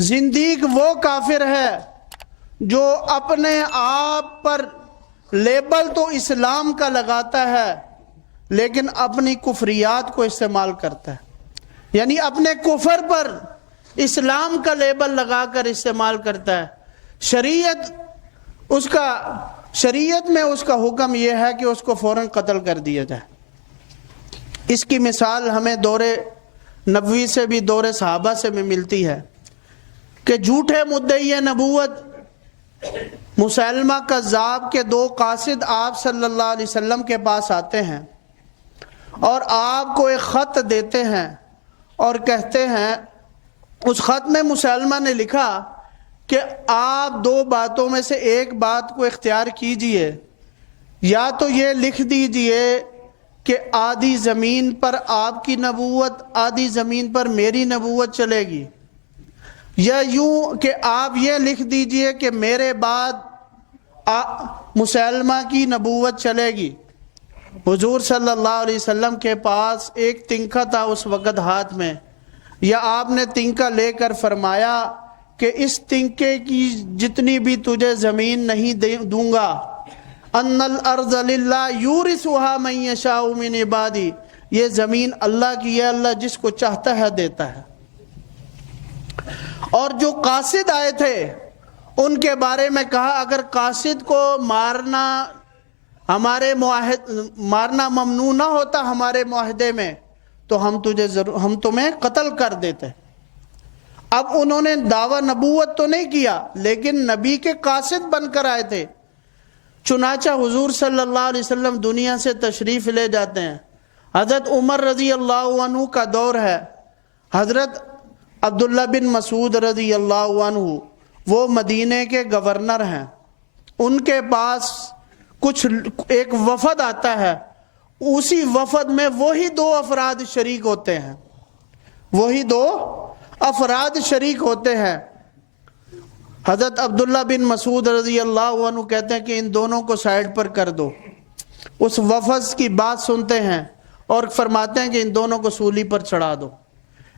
زندیق وہ کافر ہے جو اپنے آپ پر لیبل تو اسلام کا لگاتا ہے لیکن اپنی کفریات کو استعمال کرتا ہے، یعنی اپنے کفر پر اسلام کا لیبل لگا کر استعمال کرتا ہے۔ شریعت میں اس کا حکم یہ ہے کہ اس کو فوراً قتل کر دیا جائے۔ اس کی مثال ہمیں دور نبوی سے بھی دور صحابہ سے بھی ملتی ہے کہ جھوٹے مدعی نبوت مسیلمہ کذاب کے دو قاصد آپ صلی اللہ علیہ وسلم کے پاس آتے ہیں اور آپ کو ایک خط دیتے ہیں اور کہتے ہیں، اس خط میں مسیلمہ نے لکھا کہ آپ دو باتوں میں سے ایک بات کو اختیار کیجئے، یا تو یہ لکھ دیجئے کہ آدھی زمین پر آپ کی نبوت، آدھی زمین پر میری نبوت چلے گی، یا یوں کہ آپ یہ لکھ دیجئے کہ میرے بعد مسیلمہ کی نبوت چلے گی۔ حضور صلی اللہ علیہ وسلم کے پاس ایک تنکا تھا اس وقت ہاتھ میں، یا آپ نے تنکا لے کر فرمایا کہ اس تنکے کی جتنی بھی تجھے زمین نہیں دوں گا، ان الارض للہ یورثها من یشاء من عبادی، یہ زمین اللہ کی ہے، اللہ جس کو چاہتا ہے دیتا ہے۔ اور جو قاصد آئے تھے ان کے بارے میں کہا، اگر قاصد کو مارنا ممنوع نہ ہوتا ہمارے معاہدے میں تو ہم تمہیں قتل کر دیتے۔ اب انہوں نے دعویٰ نبوت تو نہیں کیا لیکن نبی کے قاصد بن کر آئے تھے۔ چنانچہ حضور صلی اللہ علیہ وسلم دنیا سے تشریف لے جاتے ہیں۔ حضرت عمر رضی اللہ عنہ کا دور ہے، حضرت عبداللہ بن مسعود رضی اللہ عنہ وہ مدینے کے گورنر ہیں، ان کے پاس ایک وفد آتا ہے، اسی وفد میں وہی دو افراد شریک ہوتے ہیں۔ حضرت عبداللہ بن مسعود رضی اللہ عنہ کہتے ہیں کہ ان دونوں کو سائیڈ پر کر دو۔ اس وفد کی بات سنتے ہیں اور فرماتے ہیں کہ ان دونوں کو سولی پر چڑھا دو،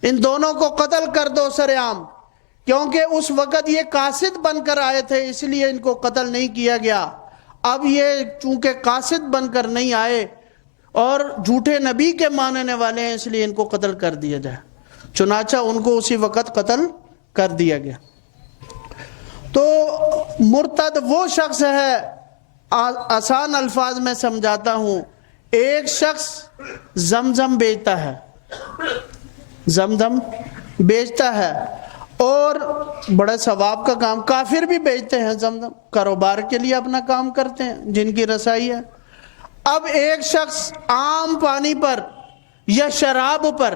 ان دونوں کو قتل کر دو سر عام، کیونکہ اس وقت یہ قاصد بن کر آئے تھے اس لیے ان کو قتل نہیں کیا گیا۔ اب یہ چونکہ قاصد بن کر نہیں آئے اور جھوٹے نبی کے ماننے والے ہیں اس لیے ان کو قتل کر دیا جائے۔ چنانچہ ان کو اسی وقت قتل کر دیا گیا۔ تو مرتد وہ شخص ہے، آسان الفاظ میں سمجھاتا ہوں، ایک شخص زمزم بیچتا ہے اور بڑے ثواب کا کام، کافر بھی بیچتے ہیں زمزم، کاروبار کے لیے اپنا کام کرتے ہیں جن کی رسائی ہے۔ اب ایک شخص عام پانی پر یا شراب پر،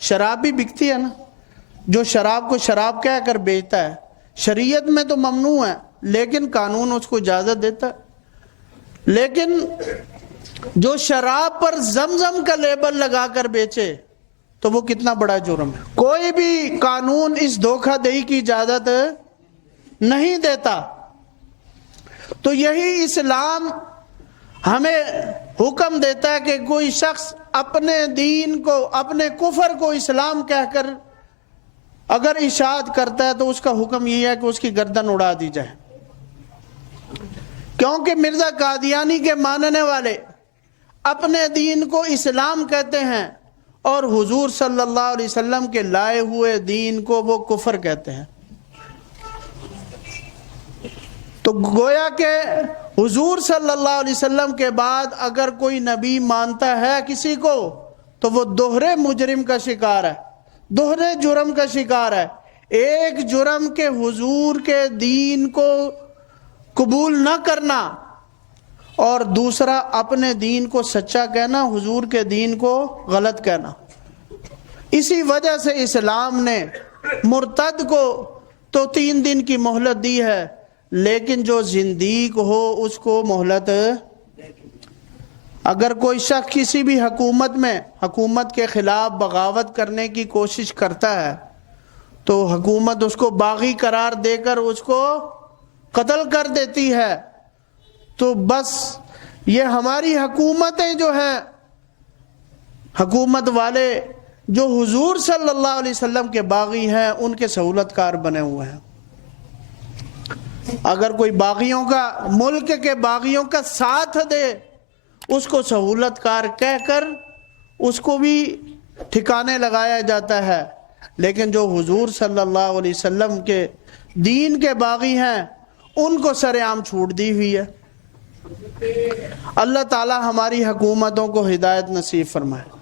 شراب بھی بکتی ہے نا، جو شراب کو شراب کہہ کر بیچتا ہے، شریعت میں تو ممنوع ہے لیکن قانون اس کو اجازت دیتا ہے، لیکن جو شراب پر زمزم کا لیبل لگا کر بیچے تو وہ کتنا بڑا جرم ہے۔ کوئی بھی قانون اس دھوکہ دہی کی اجازت نہیں دیتا۔ تو یہی اسلام ہمیں حکم دیتا ہے کہ کوئی شخص اپنے دین کو، اپنے کفر کو اسلام کہہ کر اگر اشاعت کرتا ہے تو اس کا حکم یہ ہے کہ اس کی گردن اڑا دی جائے، کیونکہ مرزا قادیانی کے ماننے والے اپنے دین کو اسلام کہتے ہیں اور حضور صلی اللہ علیہ وسلم کے لائے ہوئے دین کو وہ کفر کہتے ہیں۔ تو گویا کہ حضور صلی اللہ علیہ وسلم کے بعد اگر کوئی نبی مانتا ہے کسی کو تو وہ دوہرے مجرم کا شکار ہے، دوہرے جرم کا شکار ہے۔ ایک جرم کے حضور کے دین کو قبول نہ کرنا اور دوسرا اپنے دین کو سچا کہنا، حضور کے دین کو غلط کہنا۔ اسی وجہ سے اسلام نے مرتد کو تو 3 دن کی مہلت دی ہے، لیکن جو زندیق ہو اس کو مہلت، اگر کوئی شخص کسی بھی حکومت کے خلاف بغاوت کرنے کی کوشش کرتا ہے تو حکومت اس کو باغی قرار دے کر اس کو قتل کر دیتی ہے۔ تو بس یہ ہماری حکومتیں جو ہیں، حکومت والے جو حضور صلی اللہ علیہ وسلم کے باغی ہیں ان کے سہولت کار بنے ہوئے ہیں. اگر کوئی باغیوں کا، ملک کے باغیوں کا ساتھ دے، اس کو سہولت کار کہہ کر اس کو بھی ٹھکانے لگایا جاتا ہے. لیکن جو حضور صلی اللہ علیہ وسلم کے دین کے باغی ہیں ان کو سر عام چھوٹ دی ہوئی ہے. اللہ تعالی ہماری حکومتوں کو ہدایت نصیب فرمائے.